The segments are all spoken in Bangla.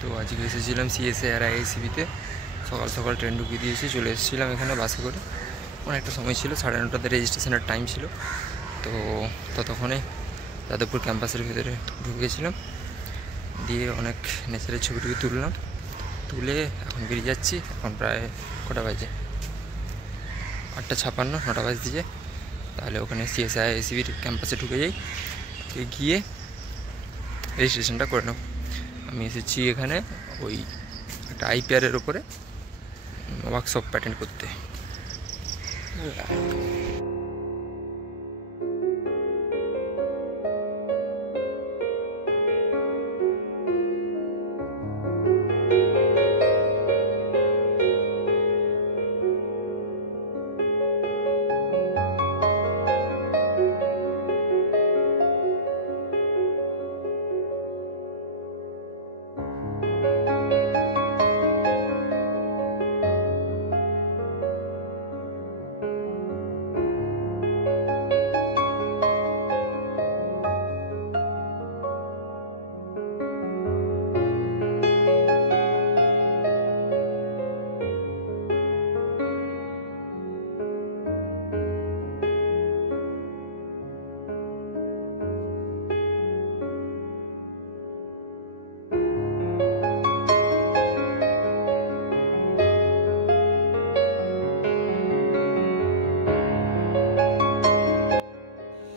তো আজকে এসেছিলাম সিএসআই আর আইআইসিবিতে। সকাল সকাল ট্রেন ঢুকিয়ে দিয়েছি, চলে এসেছিলাম এখানে বাসে করে। অনেকটা সময় ছিল, 9:30টাতে রেজিস্ট্রেশনের টাইম ছিল। তো ততক্ষণে যাদবপুর ক্যাম্পাসের ভিতরে ঢুকে গেছিলাম, দিয়ে অনেক নেচারের ছবি তুললাম। তুলে এখন বেরিয়ে যাচ্ছি। এখন প্রায় কটা বাজে? 8:56, 9টা বাজে দিয়ে। তাহলে ওখানে সিএসআই আইআইসিবির ক্যাম্পাসে ঢুকে যাই, গিয়ে রেজিস্ট্রেশনটা করে নেব। আমি এসেছি এখানে ওই একটা আইপিআরের ওপরে ওয়ার্কশপ অ্যাটেন্ড করতে।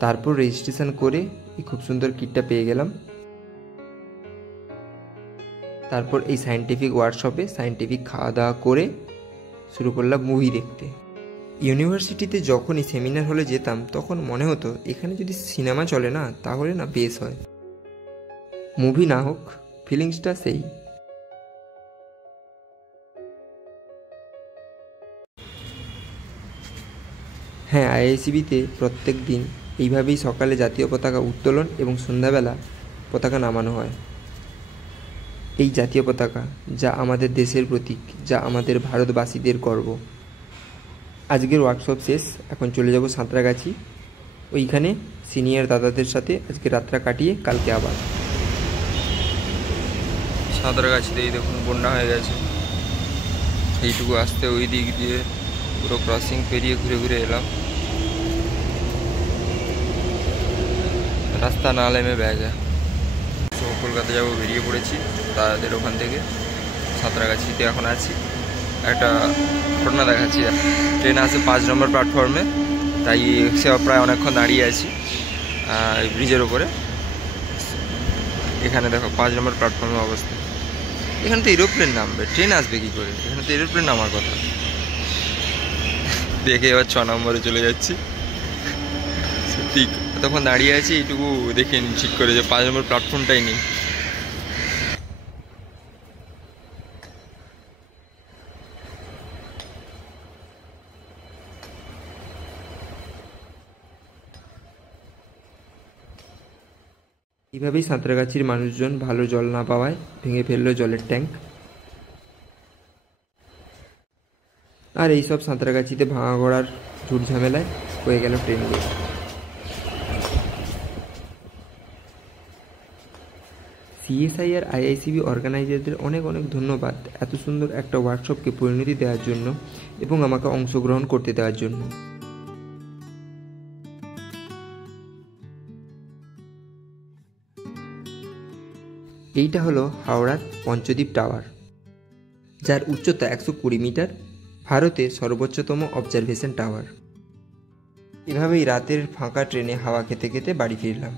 তারপর রেজিস্ট্রেশন করে এই খুব সুন্দর কিটটা পেয়ে গেলাম। তারপর এই সায়েন্টিফিক ওয়ার্কশপে সায়েন্টিফিক খাওয়া দাওয়া করে শুরু করলাম মুভি দেখতে। ইউনিভার্সিটিতে যখনই সেমিনার হলে যেতাম তখন মনে হতো এখানে যদি সিনেমা চলে না তাহলে না বেশ হয়। মুভি না হোক, ফিলিংসটা সেই। হ্যাঁ, আইআইসিবিতে প্রত্যেক দিন এইভাবেই সকালে জাতীয় পতাকা উত্তোলন এবং সন্ধ্যাবেলা পতাকা নামানো হয়। এই জাতীয় পতাকা যা আমাদের দেশের প্রতীক, যা আমাদের ভারতবাসীদের গর্ব। আজকের ওয়ার্কশপ শেষ, এখন চলে যাব সাঁতরাগাছি। ওইখানে সিনিয়র দাদাদের সাথে আজকে রাতটা কাটিয়ে কালকে আবার। সাঁতরাগাছিতেই দেখুন বন্যা হয়ে গেছে। এইটুকু আসতে ওই দিক দিয়ে পুরো ক্রসিং পেরিয়ে ঘুরে ঘুরে এলাম। রাস্তা না নেমে ব্যাগে তো কলকাতা যাবো, বেরিয়ে পড়েছি তাদের ওখান থেকে। সাঁতরাগাছিতে এখন আছি। একটা ঘটনা দেখাচ্ছি। ট্রেন আছে 5 নম্বর প্ল্যাটফর্মে, তাই সে প্রায় অনেকক্ষণ দাঁড়িয়ে আছি ব্রিজের ওপরে। এখানে দেখো 5 নম্বর প্ল্যাটফর্মের অবস্থা। এখানে তো এরোপ্লেন নামবে, ট্রেন আসবে কী করে? এখানে তো এরোপ্লেন নামার কথা। দেখে এবার 6 নম্বরে চলে যাচ্ছি। সত্যি তখন দাঁড়িয়ে আছি, এইটুকু দেখে ঠিক করে যে 5 নম্বর প্ল্যাটফর্মটাই নেই। এইভাবেই সাঁতরাগাছির মানুষজন ভালো জল না পাওয়ায় ভেঙে ফেললো জলের ট্যাঙ্ক। আর এইসব সাঁতরাগাছিতে ভাঙা গড়ার ঝুট ঝামেলায় হয়ে গেল ট্রেন লেট। সিএসআই আর আইআইসিবি অর্গানাইজারদের অনেক অনেক ধন্যবাদ এত সুন্দর একটা ওয়ার্কশপকে পরিণতি দেওয়ার জন্য এবং আমাকে অংশগ্রহণ করতে দেওয়ার জন্য। এইটা হলো হাওড়ার পঞ্চদ্বীপ টাওয়ার, যার উচ্চতা 120 মিটার, ভারতের সর্বোচ্চতম অবজারভেশন টাওয়ার। এভাবেই রাতের ফাঁকা ট্রেনে হাওয়া খেতে খেতে বাড়ি ফিরলাম।